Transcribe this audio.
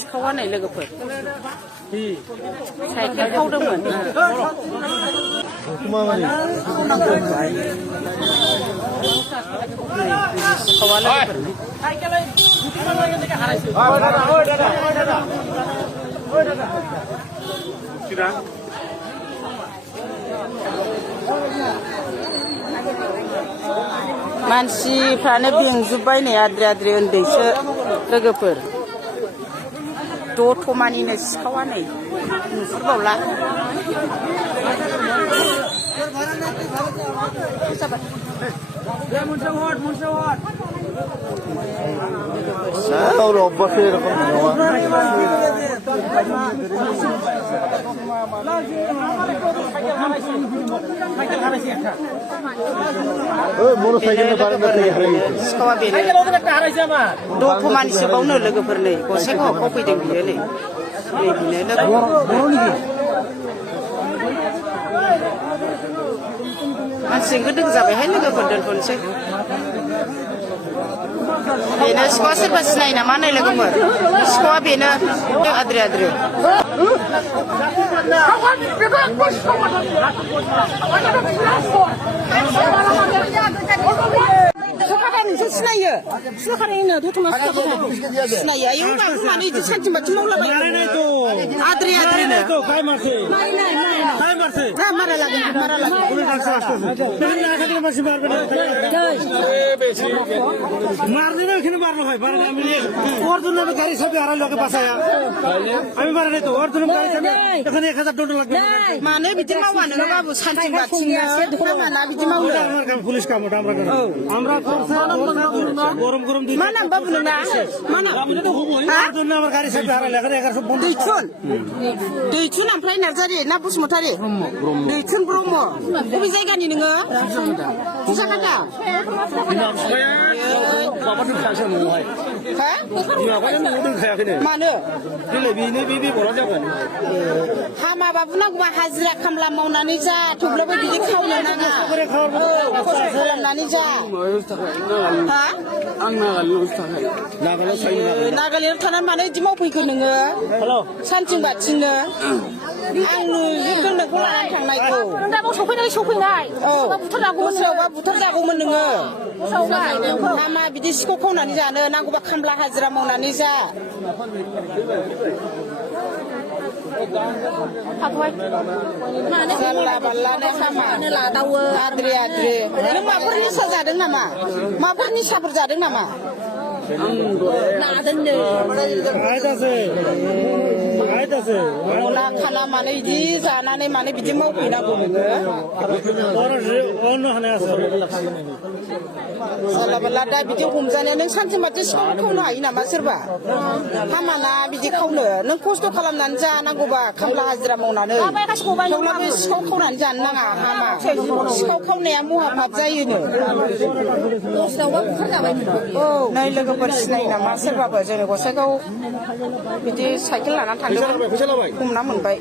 सिखावा नै लोगोफोर साइकेल खावदोंमोन सिखावा लोगोफोर मानसिफ्रानो बेंजोब्बाय नै आद्रि आद्रि उन्दैसो लोगोफोर दथमानिनो सिखावा नै नुहुरबावला सिखावा बेनो दथमानिसो बावनो लोगोफोर नै गसाइगावआव खावफैदों बियो नै बेनो मानसि गोदों जाबायहाय लोगोफोर दोनथ'नोसै बेनो सिखावा सोरबा सिनायो नामा नै लोगोफोर सिखावा बेनो आद्रि आद्रि सिनायो सिनाखानायनो दथमा सिनायो आयौ माखौ मानो बिदि सानथिं बाथिं मावलाबायो आद्रि आद्रिनो मारा लागोन मानो बिदि मावा नोङो बाबु सानथिं बाथिं माना बिदि मावो पुलिस काम गरम गरम मा नाम बाबु नोंना मा नाम गारि दैथुन दैथुन ओमफ्राय नार्जारि ना बसुमतारि दैथुन ब्रह्म बबे जायगानि नोङो फुसाखादा मानो हामाबाबो नांगौबा हाजिरा खामला मावनानै जा थेवब्लाबो बिदि खावनो नाङा खस्थ' खालामनानै जा नागालेण्डआव थानानै मानो बिदि मावफैखो नोङो सानथिं बाथिंनो आं नुजोबदों नोंखौ लानानै थांनायखौ सफैनाय बोसोरावबा बुथारजागौमोन नोङो हामा बिदि सिखाव खावनानै जानो नांगौबा खामला हाजिरा मावनानै जा जानला बानलानो हामा आद्रि आद्रि नों माफोर निसा जादों नामा माफोर निसाफोर जादों नामा अना खाना मानो बिदि जानानै मानो बिदि मावफैनांगौ नोङो जानला बानला दा बिदि हमजानाया नों सानसेम बाथि सिखाव खावनो हायो नामा सोरबा हामाना बिदि खावनो नों खस्थ' खालामनानै जानांगौबा खामला हाजिरा मावनानै थेवब्लाबो सिखाव खावनानै जानो नाङा हामा सिखाव खावनाया महापाप जायोनो औ नै लोगोफोर सिनायो नामा सोरबाबो जोंनि गसाइगाव बिदि साइकेल लानानै थांदोंमोन हमना मोनबाय